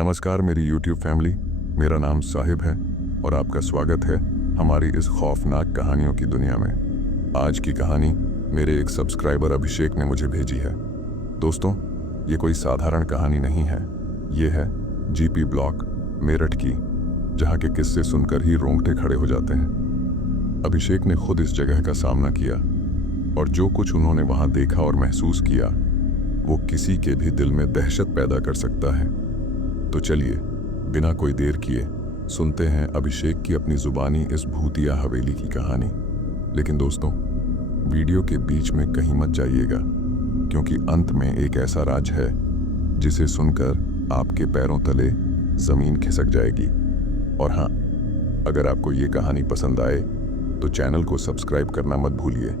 नमस्कार मेरी YouTube family. मेरा नाम साहिब है और आपका स्वागत है हमारी इस खौफनाक कहानियों की दुनिया में। आज की कहानी मेरे एक सब्सक्राइबर अभिषेक ने मुझे भेजी है। दोस्तों, ये कोई साधारण कहानी नहीं है। ये है जीपी ब्लॉक मेरठ की, जहाँ के किस्से सुनकर ही रोंगटे खड़े हो जाते हैं। अभिषेक ने खुद इस जगह का सामना किया और जो कुछ उन्होंने वहाँ देखा और महसूस किया वो किसी के भी दिल में दहशत पैदा कर सकता है। तो चलिए बिना कोई देर किए सुनते हैं अभिषेक की अपनी जुबानी इस भूतिया हवेली की कहानी। लेकिन दोस्तों, वीडियो के बीच में कहीं मत जाइएगा, क्योंकि अंत में एक ऐसा राज है जिसे सुनकर आपके पैरों तले जमीन खिसक जाएगी। और हाँ, अगर आपको ये कहानी पसंद आए तो चैनल को सब्सक्राइब करना मत भूलिए,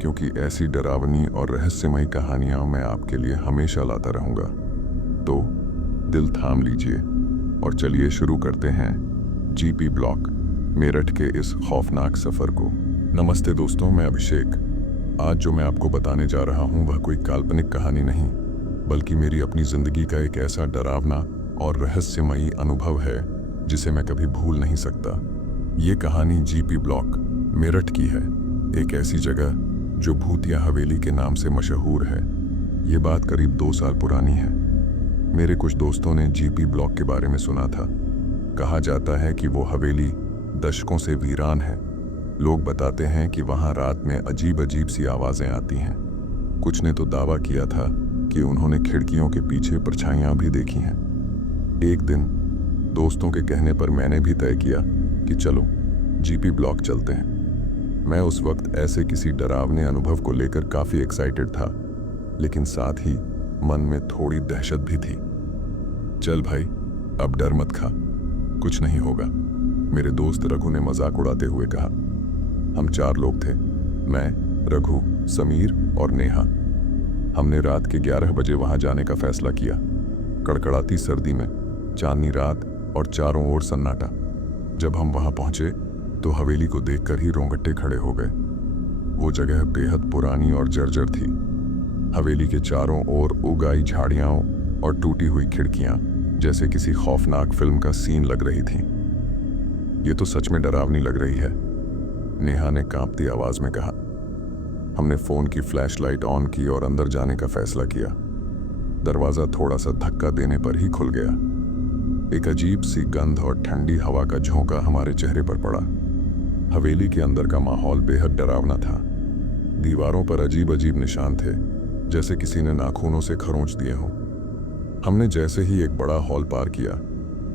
क्योंकि ऐसी डरावनी और रहस्यमयी कहानियां मैं आपके लिए हमेशा लाता रहूंगा। तो दिल थाम लीजिए और चलिए शुरू करते हैं जीपी ब्लॉक मेरठ के इस खौफनाक सफर को। नमस्ते दोस्तों, मैं अभिषेक। आज जो मैं आपको बताने जा रहा हूं वह कोई काल्पनिक कहानी नहीं, बल्कि मेरी अपनी जिंदगी का एक ऐसा डरावना और रहस्यमयी अनुभव है जिसे मैं कभी भूल नहीं सकता। ये कहानी जीपी ब्लॉक मेरठ की है, एक ऐसी जगह जो भूतिया हवेली के नाम से मशहूर है। ये बात करीब 2 साल पुरानी है। मेरे कुछ दोस्तों ने जीपी ब्लॉक के बारे में सुना था। कहा जाता है कि वो हवेली दशकों से वीरान है। लोग बताते हैं कि वहां रात में अजीब अजीब सी आवाजें आती हैं। कुछ ने तो दावा किया था कि उन्होंने खिड़कियों के पीछे परछाइयां भी देखी हैं। एक दिन दोस्तों के कहने पर मैंने भी तय किया कि चलो जीपी ब्लॉक चलते हैं। मैं उस वक्त ऐसे किसी डरावने अनुभव को लेकर काफी एक्साइटेड था, लेकिन साथ ही मन में थोड़ी दहशत भी थी। चल भाई, अब डर मत खा, कुछ नहीं होगा, मेरे दोस्त रघु ने मजाक उड़ाते हुए कहा। हम 4 लोग थे, मैं, रघु, समीर और नेहा। हमने रात के 11 बजे वहां जाने का फैसला किया। कड़कड़ाती सर्दी में, चांदनी रात और चारों ओर सन्नाटा। जब हम वहां पहुंचे तो हवेली को देखकर ही रोंगटे खड़े हो गए। वो जगह बेहद पुरानी और जर्जर थी। हवेली के चारों ओर उगाई झाड़ियां और टूटी हुई खिड़कियां जैसे किसी खौफनाक फिल्म का सीन लग रही थी। ये तो सच में डरावनी लग रही है, नेहा ने कांपती आवाज में कहा। हमने फोन की फ्लैशलाइट ऑन की और अंदर जाने का फैसला किया। दरवाजा थोड़ा सा धक्का देने पर ही खुल गया। एक अजीब सी गंध और ठंडी हवा का झोंका हमारे चेहरे पर पड़ा। हवेली के अंदर का माहौल बेहद डरावना था। दीवारों पर अजीब अजीब निशान थे, जैसे किसी ने नाखूनों से खरोंच दिए हों। हमने जैसे ही एक बड़ा हॉल पार किया,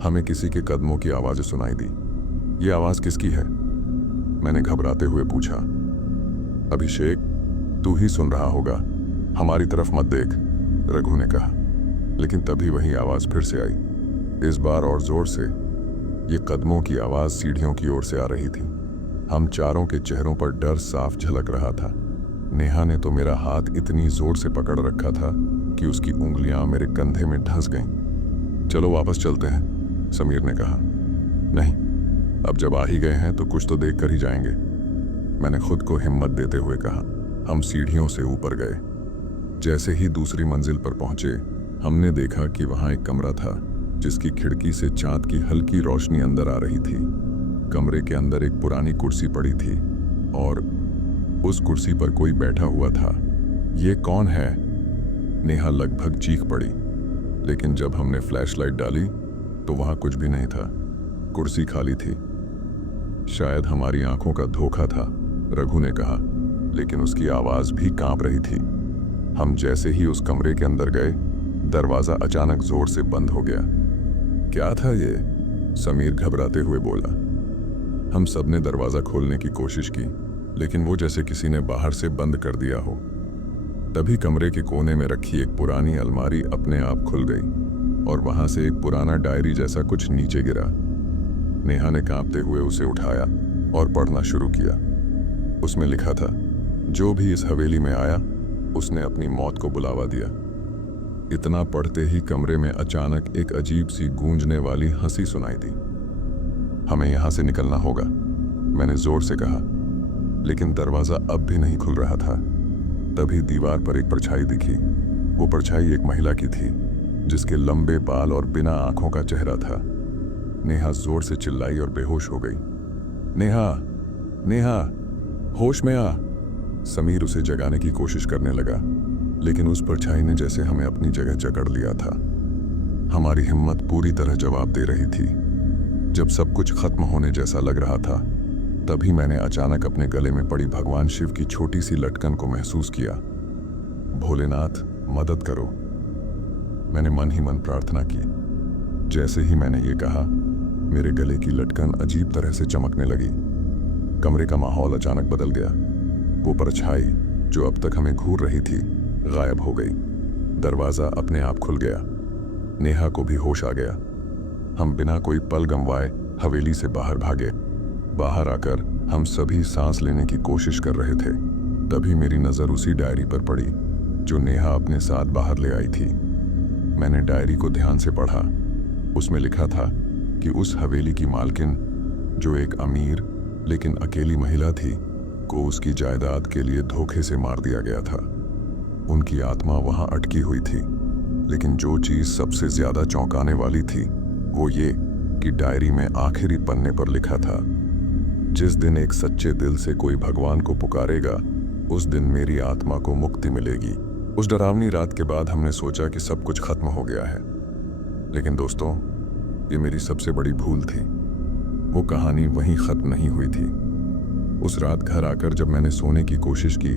हमें किसी के कदमों की आवाजें सुनाई दी। ये आवाज किसकी है? मैंने घबराते हुए पूछा। अभिषेक, तू ही सुन रहा होगा, हमारी तरफ मत देख, रघु ने कहा। लेकिन तभी वही आवाज फिर से आई, इस बार और जोर से। ये कदमों की आवाज सीढ़ियों की ओर से आ रही थी। हम चारों के चेहरों पर डर साफ झलक रहा था। नेहा ने तो मेरा हाथ इतनी जोर से पकड़ रखा था कि उसकी उंगलियां मेरे कंधे में धंस गईं। चलो वापस चलते हैं, समीर ने कहा। नहीं, अब जब आ ही गए हैं तो कुछ तो देख कर ही जाएंगे, मैंने खुद को हिम्मत देते हुए कहा। हम सीढ़ियों से ऊपर गए। जैसे ही दूसरी मंजिल पर पहुंचे, हमने देखा कि वहां एक कमरा था जिसकी खिड़की से चांद की हल्की रोशनी अंदर आ रही थी। कमरे के अंदर एक पुरानी कुर्सी पड़ी थी और उस कुर्सी पर कोई बैठा हुआ था। ये कौन है? नेहा लगभग चीख पड़ी। लेकिन जब हमने फ्लैशलाइट डाली तो वहां कुछ भी नहीं था। कुर्सी खाली थी। शायद हमारी आंखों का धोखा था, रघु ने कहा, लेकिन उसकी आवाज भी कांप रही थी। हम जैसे ही उस कमरे के अंदर गए, दरवाजा अचानक जोर से बंद हो गया। क्या था ये? समीर घबराते हुए बोला। हम सबने दरवाजा खोलने की कोशिश की, लेकिन वो जैसे किसी ने बाहर से बंद कर दिया हो। तभी कमरे के कोने में रखी एक पुरानी अलमारी अपने आप खुल गई और वहां से एक पुराना डायरी जैसा कुछ नीचे गिरा। नेहा ने कांपते हुए उसे उठाया और पढ़ना शुरू किया। उसमें लिखा था, जो भी इस हवेली में आया उसने अपनी मौत को बुलावा दिया। इतना पढ़ते ही कमरे में अचानक एक अजीब सी गूंजने वाली हंसी सुनाई दी। हमें यहां से निकलना होगा, मैंने जोर से कहा, लेकिन दरवाजा अब भी नहीं खुल रहा था। तभी दीवार पर एक परछाई दिखी। वो परछाई एक महिला की थी। जिसके लंबे बाल और बिना आंखों का चेहरा था। नेहा जोर से चिल्लाई और बेहोश हो गई। नेहा, नेहा, होश में आ। समीर उसे जगाने की कोशिश करने लगा, लेकिन उस परछाई ने जैसे हमें अपनी जगह जकड़ लिया था। हमारी हिम्मत पूरी तरह जवाब दे रही थी। जब सब कुछ खत्म होने जैसा लग रहा था, तभी मैंने अचानक अपने गले में पड़ी भगवान शिव की छोटी सी लटकन को महसूस किया। भोलेनाथ, मदद करो, मैंने मन ही मन प्रार्थना की। जैसे ही मैंने ये कहा, मेरे गले की लटकन अजीब तरह से चमकने लगी। कमरे का माहौल अचानक बदल गया। वो परछाई जो अब तक हमें घूर रही थी, गायब हो गई। दरवाजा अपने आप खुल गया। नेहा को भी होश आ गया। हम बिना कोई पल गंवाए हवेली से बाहर भागे। बाहर आकर हम सभी सांस लेने की कोशिश कर रहे थे। तभी मेरी नज़र उसी डायरी पर पड़ी जो नेहा अपने साथ बाहर ले आई थी। मैंने डायरी को ध्यान से पढ़ा। उसमें लिखा था कि उस हवेली की मालकिन, जो एक अमीर लेकिन अकेली महिला थी, को उसकी जायदाद के लिए धोखे से मार दिया गया था। उनकी आत्मा वहां अटकी हुई थी, लेकिन जो चीज सबसे ज्यादा चौंकाने वाली थी वो ये कि डायरी में आखिरी पन्ने पर लिखा था, जिस दिन एक सच्चे दिल से कोई भगवान को पुकारेगा, उस दिन मेरी आत्मा को मुक्ति मिलेगी। उस डरावनी रात के बाद हमने सोचा कि सब कुछ खत्म हो गया है, लेकिन दोस्तों, ये मेरी सबसे बड़ी भूल थी। वो कहानी वहीं खत्म नहीं हुई थी। उस रात घर आकर जब मैंने सोने की कोशिश की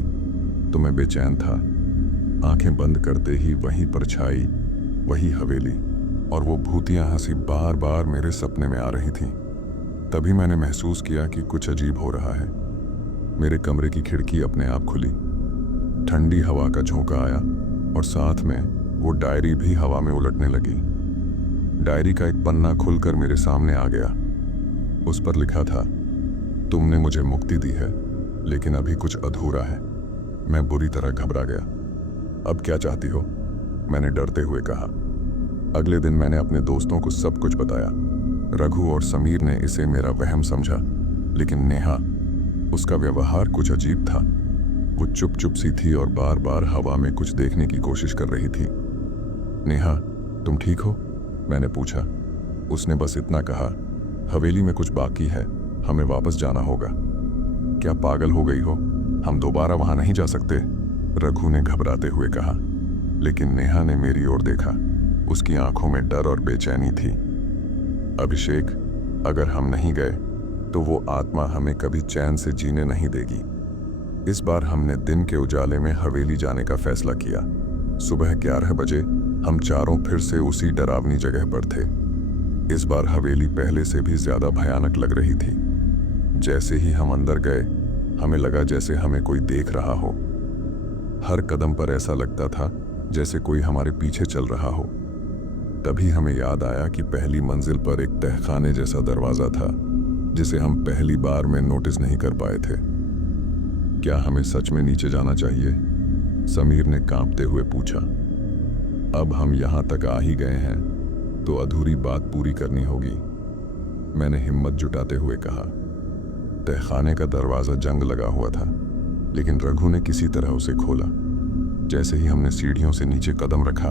तो मैं बेचैन था। आंखें बंद करते ही वही परछाई, वही हवेली और वो भूतियां हंसी बार बार मेरे सपने में आ रही थीं। तभी मैंने महसूस किया कि कुछ अजीब हो रहा है। मेरे कमरे की खिड़की अपने आप खुली। ठंडी हवा का झोंका आया और साथ में वो डायरी भी हवा में उलटने लगी। डायरी का एक पन्ना खुलकर मेरे सामने आ गया। उस पर लिखा था, तुमने मुझे मुक्ति दी है, लेकिन अभी कुछ अधूरा है। मैं बुरी तरह घबरा गया। अब क्या चाहती हो? मैंने डरते हुए कहा। अगले दिन मैंने अपने दोस्तों को सब कुछ बताया। रघु और समीर ने इसे मेरा वहम समझा, लेकिन नेहा, उसका व्यवहार कुछ अजीब था। वो चुप चुप सी थी और बार बार हवा में कुछ देखने की कोशिश कर रही थी। नेहा, तुम ठीक हो? मैंने पूछा। उसने बस इतना कहा, हवेली में कुछ बाकी है, हमें वापस जाना होगा। क्या पागल हो गई हो? हम दोबारा वहां नहीं जा सकते, रघु ने घबराते हुए कहा। लेकिन नेहा ने मेरी ओर देखा। उसकी आंखों में डर और बेचैनी थी। अभिषेक, अगर हम नहीं गए तो वो आत्मा हमें कभी चैन से जीने नहीं देगी। इस बार हमने दिन के उजाले में हवेली जाने का फैसला किया। सुबह 11 बजे हम चारों फिर से उसी डरावनी जगह पर थे। इस बार हवेली पहले से भी ज्यादा भयानक लग रही थी। जैसे ही हम अंदर गए, हमें लगा जैसे हमें कोई देख रहा हो। हर कदम पर ऐसा लगता था जैसे कोई हमारे पीछे चल रहा हो। तभी हमें याद आया कि पहली मंजिल पर एक तहखाने जैसा दरवाजा था, जिसे हम पहली बार में नोटिस नहीं कर पाए थे। क्या हमें सच में नीचे जाना चाहिए? समीर ने कांपते हुए पूछा। अब हम यहां तक आ ही गए हैं तो अधूरी बात पूरी करनी होगी, मैंने हिम्मत जुटाते हुए कहा। तहखाने का दरवाजा जंग लगा हुआ था, लेकिन रघु ने किसी तरह उसे खोला। जैसे ही हमने सीढ़ियों से नीचे कदम रखा,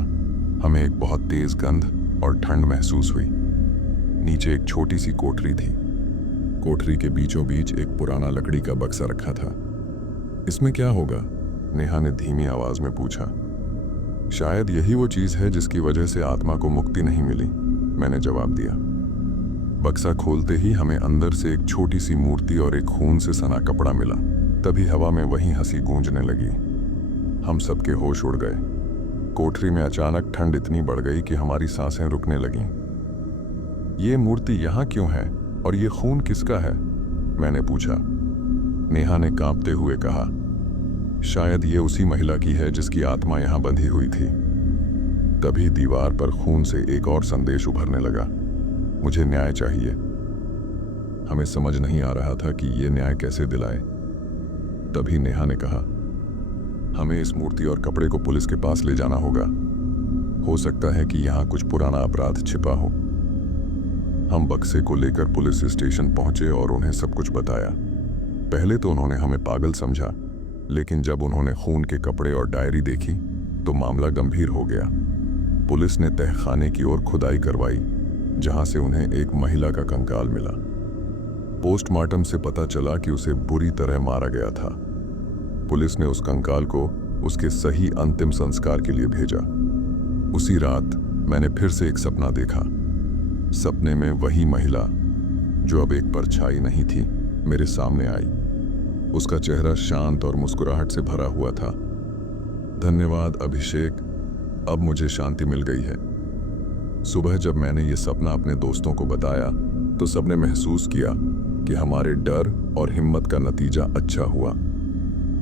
हमें एक बहुत तेज गंध और ठंड महसूस हुई। नीचे एक छोटी सी कोठरी थी। कोठरी के बीचों बीच एक पुराना लकड़ी का बक्सा रखा था। इसमें क्या होगा? नेहा ने धीमी आवाज में पूछा। शायद यही वो चीज है जिसकी वजह से आत्मा को मुक्ति नहीं मिली, मैंने जवाब दिया। बक्सा खोलते ही हमें अंदर से एक छोटी सी मूर्ति और एक खून से सना कपड़ा मिला। तभी हवा में वही हंसी गूंजने लगी। हम सबके होश उड़ गए। कोठरी में अचानक ठंड इतनी बढ़ गई कि हमारी सांसें रुकने लगीं। ये मूर्ति यहाँ क्यों है और ये खून किसका है? मैंने पूछा। नेहा ने कांपते हुए कहा, शायद ये उसी महिला की है जिसकी आत्मा यहाँ बंधी हुई थी। तभी दीवार पर खून से एक और संदेश उभरने लगा, मुझे न्याय चाहिए। हमें समझ नहीं आ रहा था कि ये न्याय कैसे दिलाए। तभी नेहा ने कहा, हमें इस मूर्ति और कपड़े को पुलिस के पास ले जाना होगा। हो सकता है कि यहाँ कुछ पुराना अपराध छिपा हो। हम बक्से को लेकर पुलिस स्टेशन पहुंचे और उन्हें सब कुछ बताया। पहले तो उन्होंने हमें पागल समझा, लेकिन जब उन्होंने खून के कपड़े और डायरी देखी तो मामला गंभीर हो गया। पुलिस ने तहखाने की ओर खुदाई करवाई, जहां से उन्हें एक महिला का कंकाल मिला। पोस्टमार्टम से पता चला कि उसे बुरी तरह मारा गया था। पुलिस ने उस कंकाल को उसके सही अंतिम संस्कार के लिए भेजा। उसी रात मैंने फिर से एक सपना देखा। सपने में वही महिला, जो अब एक परछाई नहीं थी, मेरे सामने आई। उसका चेहरा शांत और मुस्कुराहट से भरा हुआ था। धन्यवाद अभिषेक, अब मुझे शांति मिल गई है। सुबह जब मैंने ये सपना अपने दोस्तों को बताया तो सबने महसूस किया कि हमारे डर और हिम्मत का नतीजा अच्छा हुआ।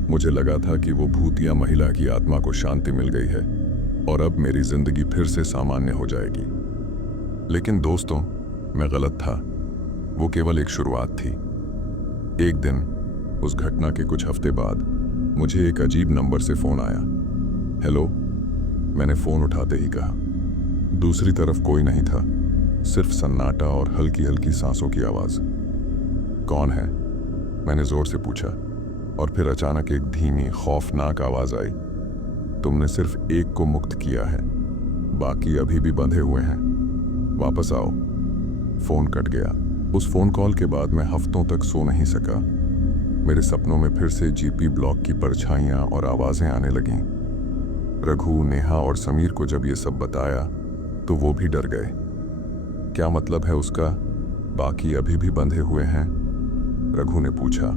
मुझे लगा था कि वो भूतिया महिला की आत्मा को शांति मिल गई है और अब मेरी जिंदगी फिर से सामान्य हो जाएगी। लेकिन दोस्तों, मैं गलत था। वो केवल एक शुरुआत थी। एक दिन, उस घटना के कुछ हफ्ते बाद, मुझे एक अजीब नंबर से फोन आया। हेलो, मैंने फोन उठाते ही कहा। दूसरी तरफ कोई नहीं था, सिर्फ सन्नाटा और हल्की हल्की सांसों की आवाज। कौन है? मैंने जोर से पूछा और फिर अचानक एक धीमी खौफनाक आवाज आई। तुमने सिर्फ एक को मुक्त किया है, बाकी अभी भी बंधे हुए हैं, वापस आओ। फोन कट गया। उस फोन कॉल के बाद मैं हफ्तों तक सो नहीं सका। मेरे सपनों में फिर से जीपी ब्लॉक की परछाइयां और आवाजें आने लगीं। रघु, नेहा और समीर को जब ये सब बताया तो वो भी डर गए। क्या मतलब है उसका, बाकी अभी भी बंधे हुए हैं? रघु ने पूछा।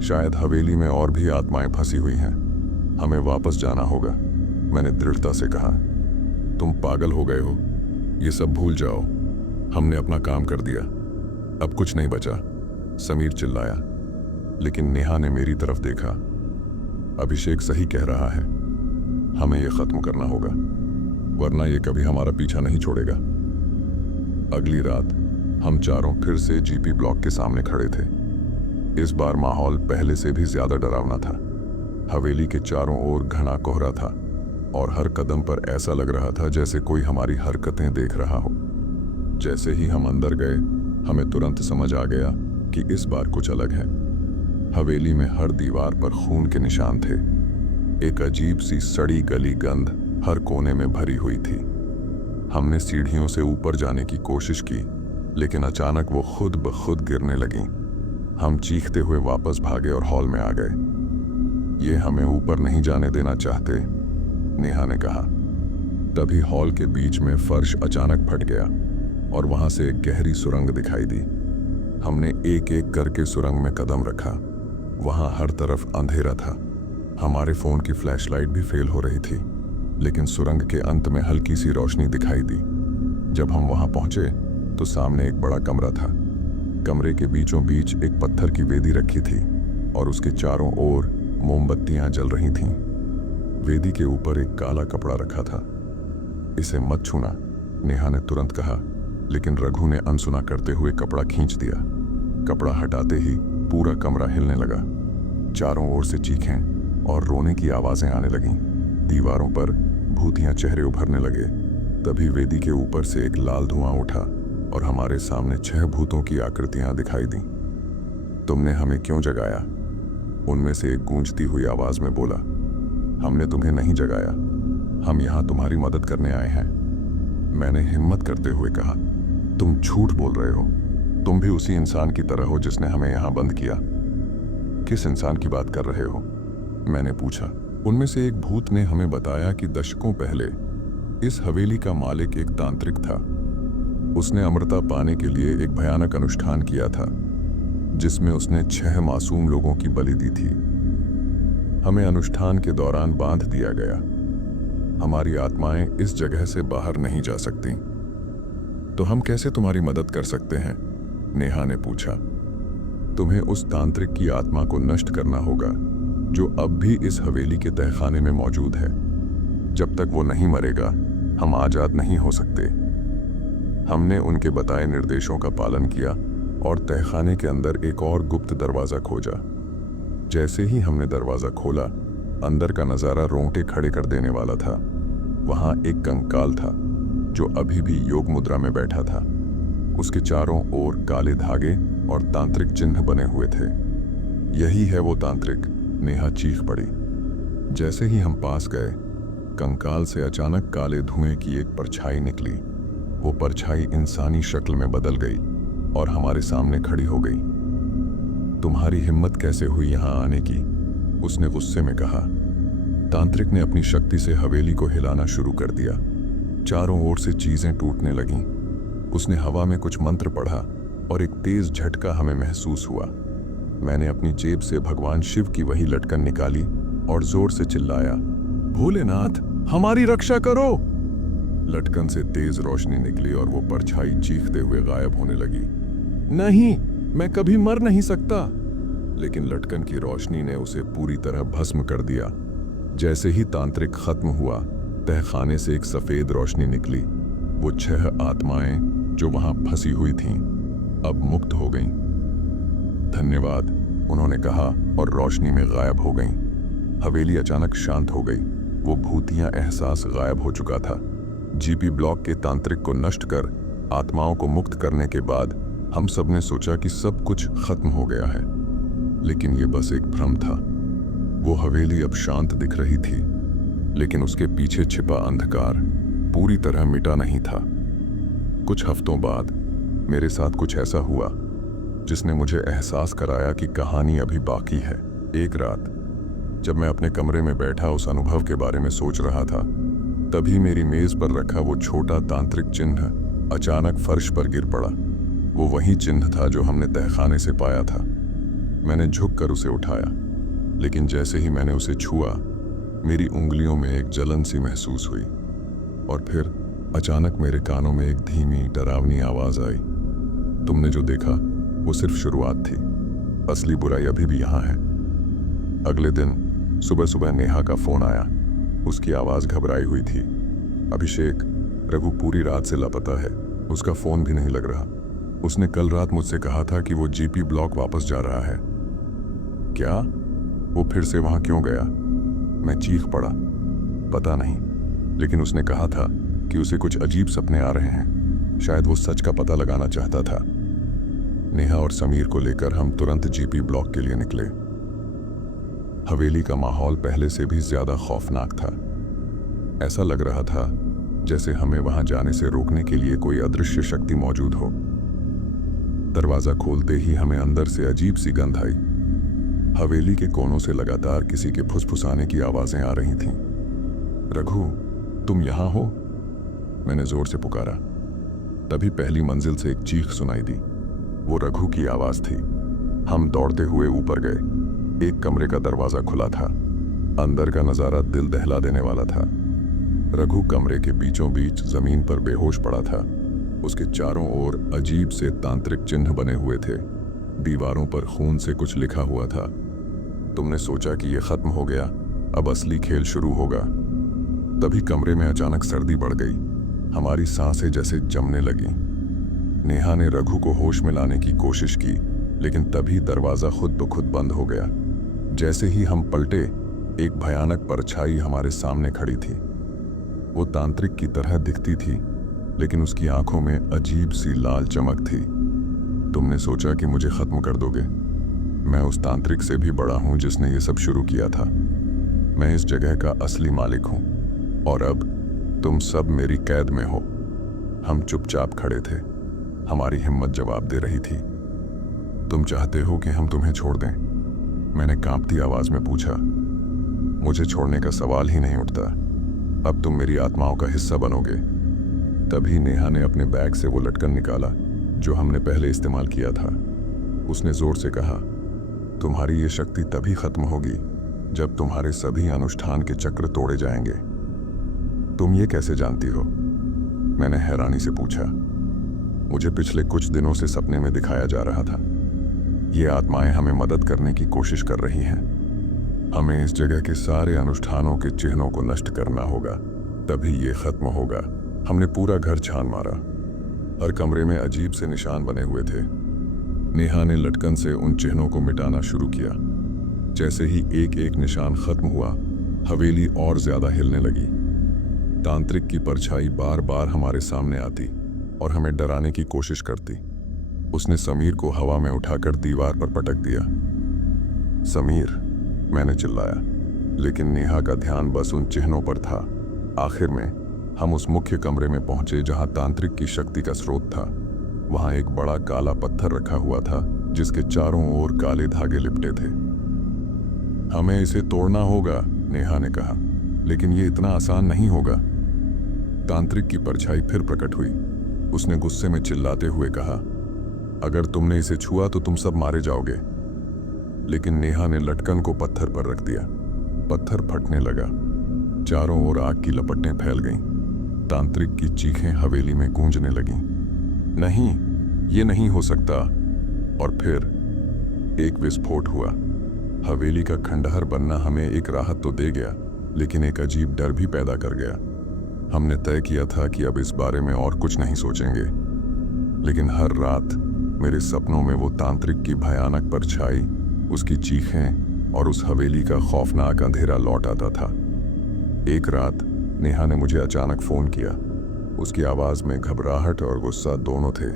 शायद हवेली में और भी आत्माएं फंसी हुई हैं, हमें वापस जाना होगा, मैंने दृढ़ता से कहा। तुम पागल हो गए हो, ये सब भूल जाओ, हमने अपना काम कर दिया, अब कुछ नहीं बचा, समीर चिल्लाया। लेकिन नेहा ने मेरी तरफ देखा। अभिषेक सही कह रहा है, हमें यह खत्म करना होगा, वरना ये कभी हमारा पीछा नहीं छोड़ेगा। अगली रात हम चारों फिर से जीपी ब्लॉक के सामने खड़े थे। इस बार माहौल पहले से भी ज्यादा डरावना था। हवेली के चारों ओर घना कोहरा था और हर कदम पर ऐसा लग रहा था जैसे कोई हमारी हरकतें देख रहा हो। जैसे ही हम अंदर गए, हमें तुरंत समझ आ गया कि इस बार कुछ अलग है। हवेली में हर दीवार पर खून के निशान थे। एक अजीब सी सड़ी गली गंध हर कोने में भरी हुई थी। हमने सीढ़ियों से ऊपर जाने की कोशिश की, लेकिन अचानक वो खुद ब खुद गिरने लगीं। हम चीखते हुए वापस भागे और हॉल में आ गए। ये हमें ऊपर नहीं जाने देना चाहते, नेहा ने कहा। तभी हॉल के बीच में फर्श अचानक फट गया और वहां से एक गहरी सुरंग दिखाई दी। हमने एक एक करके सुरंग में कदम रखा। वहां हर तरफ अंधेरा था। हमारे फोन की फ्लैशलाइट भी फेल हो रही थी, लेकिन सुरंग के अंत में हल्की सी रोशनी दिखाई दी। जब हम वहां पहुंचे तो सामने एक बड़ा कमरा था। कमरे के बीचों बीच एक पत्थर की वेदी रखी थी और उसके चारों ओर मोमबत्तियां जल रही थीं। वेदी के ऊपर एक काला कपड़ा रखा था। इसे मत छूना, नेहा ने तुरंत कहा, लेकिन रघु ने अनसुना करते हुए कपड़ा खींच दिया। कपड़ा हटाते ही पूरा कमरा हिलने लगा। चारों ओर से चीखें और रोने की आवाजें आने लगीं। दीवारों पर भूतिया चेहरे उभरने लगे। तभी वेदी के ऊपर से एक लाल धुआं उठा और हमारे सामने 6 भूतों की आकृतियां दिखाई दी। तुमने हमें क्यों जगाया? उनमें से एक गूंजती हुई आवाज में बोला। हमने तुम्हें नहीं जगाया, हम यहां तुम्हारी मदद करने आए हैं, मैंने हिम्मत करते हुए कहा। तुम झूठ बोल रहे हो, तुम भी उसी इंसान की तरह हो जिसने हमें यहां बंद किया। किस इंसान की बात कर रहे हो? मैंने पूछा। उनमें से एक भूत ने हमें बताया कि दशकों पहले इस हवेली का मालिक एक तांत्रिक था। उसने अमरता पाने के लिए एक भयानक अनुष्ठान किया था, जिसमें उसने 6 मासूम लोगों की बलि दी थी। हमें अनुष्ठान के दौरान बांध दिया गया। हमारी आत्माएं इस जगह से बाहर नहीं जा सकती। तो हम कैसे तुम्हारी मदद कर सकते हैं? नेहा ने पूछा। तुम्हें उस तांत्रिक की आत्मा को नष्ट करना होगा, जो अब भी इस हवेली के तहखाने में मौजूद है। जब तक वो नहीं मरेगा, हम आजाद नहीं हो सकते। हमने उनके बताए निर्देशों का पालन किया और तहखाने के अंदर एक और गुप्त दरवाजा खोजा। जैसे ही हमने दरवाजा खोला, अंदर का नजारा रोंगटे खड़े कर देने वाला था। वहां एक कंकाल था, जो अभी भी योग मुद्रा में बैठा था। उसके चारों ओर काले धागे और तांत्रिक चिन्ह बने हुए थे। यही है वो तांत्रिक, नेहा चीख पड़ी। जैसे ही हम पास गए, कंकाल से अचानक काले धुएं की एक परछाई निकली। वो परछाई इंसानी शक्ल में बदल गई और हमारे सामने खड़ी हो गई। तुम्हारी हिम्मत कैसे हुई यहां आने की? उसने गुस्से में कहा। तांत्रिक ने अपनी शक्ति से हवेली को हिलाना शुरू कर दिया। चारों ओर से चीजें टूटने लगीं। उसने हवा में कुछ मंत्र पढ़ा और एक तेज झटका हमें महसूस हुआ। मैंने अपनी जेब से भगवान शिव की वही लटकन निकाली और जोर से चिल्लाया, भोलेनाथ, हमारी रक्षा करो। लटकन से तेज रोशनी निकली और वो परछाई चीखते हुए गायब होने लगी। नहीं, मैं कभी मर नहीं सकता। लेकिन लटकन की रोशनी ने उसे पूरी तरह भस्म कर दिया। जैसे ही तांत्रिक खत्म हुआ, तहखाने से एक सफेद रोशनी निकली। वो 6 आत्माएं जो वहां फंसी हुई थीं, अब मुक्त हो गईं। धन्यवाद, उन्होंने कहा और रोशनी में गायब हो गईं। हवेली अचानक शांत हो गई। वो भूतिया एहसास गायब हो चुका था। जीपी ब्लॉक के तांत्रिक को नष्ट कर आत्माओं को मुक्त करने के बाद हम सब ने सोचा कि सब कुछ खत्म हो गया है, लेकिन ये बस एक भ्रम था। वो हवेली अब शांत दिख रही थी, लेकिन उसके पीछे छिपा अंधकार पूरी तरह मिटा नहीं था। कुछ हफ्तों बाद मेरे साथ कुछ ऐसा हुआ जिसने मुझे एहसास कराया कि कहानी अभी बाकी है। एक रात जब मैं अपने कमरे में बैठा उस अनुभव के बारे में सोच रहा था, तभी मेरी मेज पर रखा वो छोटा तांत्रिक चिन्ह अचानक फर्श पर गिर पड़ा। वो वही चिन्ह था जो हमने तहखाने से पाया था। मैंने झुककर उसे उठाया, लेकिन जैसे ही मैंने उसे छुआ, मेरी उंगलियों में एक जलन सी महसूस हुई और फिर अचानक मेरे कानों में एक धीमी डरावनी आवाज आई, तुमने जो देखा वो सिर्फ शुरुआत थी, असली बुराई अभी भी यहाँ है। अगले दिन सुबह सुबह नेहा का फोन आया। उसकी आवाज घबराई हुई थी। अभिषेक, रघु पूरी रात से लापता है, उसका फोन भी नहीं लग रहा। उसने कल रात मुझसे कहा था कि वो जीपी ब्लॉक वापस जा रहा है। क्या? वो फिर से वहां क्यों गया? मैं चीख पड़ा। पता नहीं, लेकिन उसने कहा था कि उसे कुछ अजीब सपने आ रहे हैं। शायद वो सच का पता लगाना चाहता था। नेहा और समीर को लेकर हम तुरंत जीपी ब्लॉक के लिए निकले। हवेली का माहौल पहले से भी ज्यादा खौफनाक था। ऐसा लग रहा था जैसे हमें वहां जाने से रोकने के लिए कोई अदृश्य शक्ति मौजूद हो। दरवाजा खोलते ही हमें अंदर से अजीब सी गंध आई। हवेली के कोनों से लगातार किसी के फुसफुसाने की आवाजें आ रही थीं। रघु, तुम यहां हो? मैंने जोर से पुकारा। तभी पहली मंजिल से एक चीख सुनाई दी। वो रघु की आवाज थी। हम दौड़ते हुए ऊपर गए। एक कमरे का दरवाजा खुला था। अंदर का नजारा दिल दहला देने वाला था। रघु कमरे के बीचों बीच जमीन पर बेहोश पड़ा था। उसके चारों ओर अजीब से तांत्रिक चिन्ह बने हुए थे। दीवारों पर खून से कुछ लिखा हुआ था। तुमने सोचा कि यह खत्म हो गया, अब असली खेल शुरू होगा। तभी कमरे में अचानक सर्दी बढ़ गई। हमारी सांसें जैसे जमने लगी। नेहा ने रघु को होश में लाने की कोशिश की, लेकिन तभी दरवाजा खुद ब खुद बंद हो गया। जैसे ही हम पलटे, एक भयानक परछाई हमारे सामने खड़ी थी। वो तांत्रिक की तरह दिखती थी, लेकिन उसकी आंखों में अजीब सी लाल चमक थी। तुमने सोचा कि मुझे खत्म कर दोगे? मैं उस तांत्रिक से भी बड़ा हूं जिसने ये सब शुरू किया था। मैं इस जगह का असली मालिक हूं और अब तुम सब मेरी कैद में हो। हम चुपचाप खड़े थे। हमारी हिम्मत जवाब दे रही थी। तुम चाहते हो कि हम तुम्हें छोड़ दें? मैंने कांपती आवाज में पूछा। मुझे छोड़ने का सवाल ही नहीं उठता। अब तुम मेरी आत्माओं का हिस्सा बनोगे। तभी नेहा ने अपने बैग से वो लटकन निकाला जो हमने पहले इस्तेमाल किया था। उसने जोर से कहा, तुम्हारी ये शक्ति तभी खत्म होगी जब तुम्हारे सभी अनुष्ठान के चक्र तोड़े जाएंगे। तुम ये कैसे जानती हो? मैंने हैरानी से पूछा। मुझे पिछले कुछ दिनों से सपने में दिखाया जा रहा था। ये आत्माएं हमें मदद करने की कोशिश कर रही हैं। हमें इस जगह के सारे अनुष्ठानों के चिन्हों को नष्ट करना होगा, तभी ये खत्म होगा। हमने पूरा घर छान मारा। हर कमरे में अजीब से निशान बने हुए थे। नेहा ने लटकन से उन चिन्हों को मिटाना शुरू किया। जैसे ही एक एक निशान खत्म हुआ, हवेली और ज्यादा हिलने लगी। तांत्रिक की परछाई बार बार हमारे सामने आती और हमें डराने की कोशिश करती। उसने समीर को हवा में उठाकर दीवार पर पटक दिया। समीर, मैंने चिल्लाया, लेकिन नेहा का ध्यान बस उन चिन्हों पर था। आखिर में हम उस मुख्य कमरे में पहुंचे जहां तांत्रिक की शक्ति का स्रोत था। वहां एक बड़ा काला पत्थर रखा हुआ था जिसके चारों ओर काले धागे लिपटे थे। हमें इसे तोड़ना होगा, नेहा ने कहा, लेकिन ये इतना आसान नहीं होगा। तांत्रिक की परछाई फिर प्रकट हुई। उसने गुस्से में चिल्लाते हुए कहा, अगर तुमने इसे छुआ तो तुम सब मारे जाओगे। लेकिन नेहा ने लटकन को पत्थर पर रख दिया। पत्थर फटने लगा। चारों ओर आग की लपटें फैल गईं। तांत्रिक की चीखें हवेली में गूंजने लगीं। नहीं, ये नहीं हो सकता। और फिर एक विस्फोट हुआ। हवेली का खंडहर बनना हमें एक राहत तो दे गया, लेकिन एक अजीब डर भी पैदा कर गया। हमने तय किया था कि अब इस बारे में और कुछ नहीं सोचेंगे, लेकिन हर रात मेरे सपनों में वो तांत्रिक की भयानक परछाई, उसकी चीखें और उस हवेली का खौफनाक अंधेरा लौट आता था। एक रात नेहा ने मुझे अचानक फोन किया। उसकी आवाज में घबराहट और गुस्सा दोनों थे।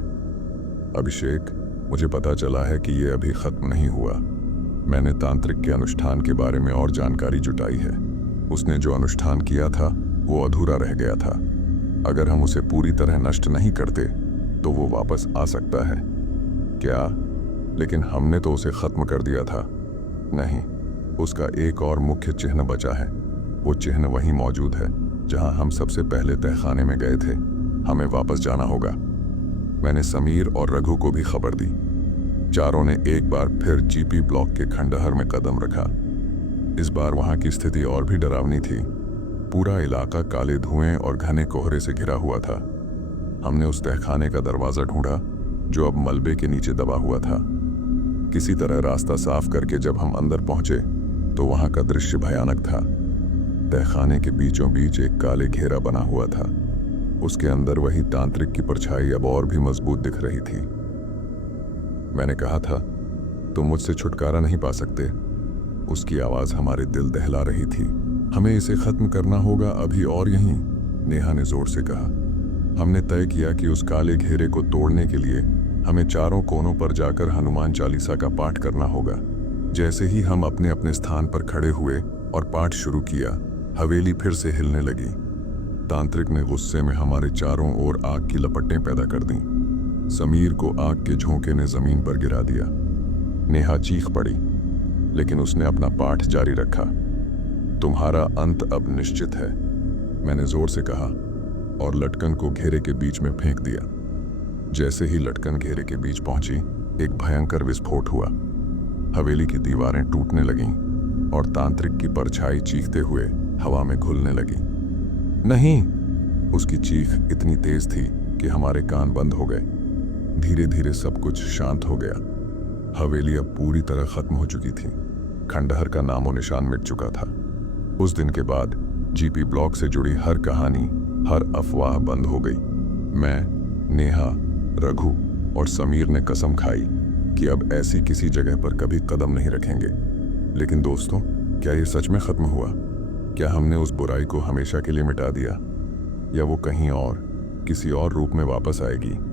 अभिषेक, मुझे पता चला है कि ये अभी खत्म नहीं हुआ। मैंने तांत्रिक के अनुष्ठान के बारे में और जानकारी जुटाई है। उसने जो अनुष्ठान किया था वो अधूरा रह गया था। अगर हम उसे पूरी तरह नष्ट नहीं करते तो वो वापस आ सकता है। क्या? लेकिन हमने तो उसे खत्म कर दिया था। नहीं, उसका एक और मुख्य चिन्ह बचा है। वो चिन्ह वहीं मौजूद है जहां हम सबसे पहले तहखाने में गए थे। हमें वापस जाना होगा। मैंने समीर और रघु को भी खबर दी। चारों ने एक बार फिर जीपी ब्लॉक के खंडहर में कदम रखा। इस बार वहां की स्थिति और भी डरावनी थी। पूरा इलाका काले धुएं और घने कोहरे से घिरा हुआ था। हमने उस तहखाने का दरवाजा ढूंढा जो अब मलबे के नीचे दबा हुआ था। किसी तरह रास्ता साफ करके जब हम अंदर पहुंचे तो वहां का दृश्य भयानक था। तहखाने के बीचों बीच एक काले घेरा बना हुआ था। उसके अंदर वही तांत्रिक की परछाई अब और भी मजबूत दिख रही थी। मैंने कहा था, तुम मुझसे छुटकारा नहीं पा सकते। उसकी आवाज हमारे दिल दहला रही थी। हमें इसे खत्म करना होगा, अभी और यहीं, नेहा ने जोर से कहा। हमने तय किया कि उस काले घेरे को तोड़ने के लिए हमें चारों कोनों पर जाकर हनुमान चालीसा का पाठ करना होगा। जैसे ही हम अपने अपने स्थान पर खड़े हुए और पाठ शुरू किया, हवेली फिर से हिलने लगी। तांत्रिक ने गुस्से में हमारे चारों ओर आग की लपटें पैदा कर दी। समीर को आग के झोंके ने जमीन पर गिरा दिया। नेहा चीख पड़ी, लेकिन उसने अपना पाठ जारी रखा। तुम्हारा अंत अब निश्चित है, मैंने जोर से कहा और लटकन को घेरे के बीच में फेंक दिया। जैसे ही लटकन घेरे के बीच पहुंची, एक भयंकर विस्फोट हुआ। हवेली की दीवारें टूटने लगीं और तांत्रिक की परछाई चीखते हुए हवा में घुलने लगी। नहीं! उसकी चीख इतनी तेज थी कि हमारे कान बंद हो गए। धीरे धीरे सब कुछ शांत हो गया। हवेली अब पूरी तरह खत्म हो चुकी थी। खंडहर का नामो निशान मिट चुका था। उस दिन के बाद जीपी ब्लॉक से जुड़ी हर कहानी, हर अफवाह बंद हो गई। मैं, नेहा, रघु और समीर ने कसम खाई कि अब ऐसी किसी जगह पर कभी कदम नहीं रखेंगे। लेकिन दोस्तों, क्या ये सच में खत्म हुआ? क्या हमने उस बुराई को हमेशा के लिए मिटा दिया, या वो कहीं और, किसी और रूप में वापस आएगी?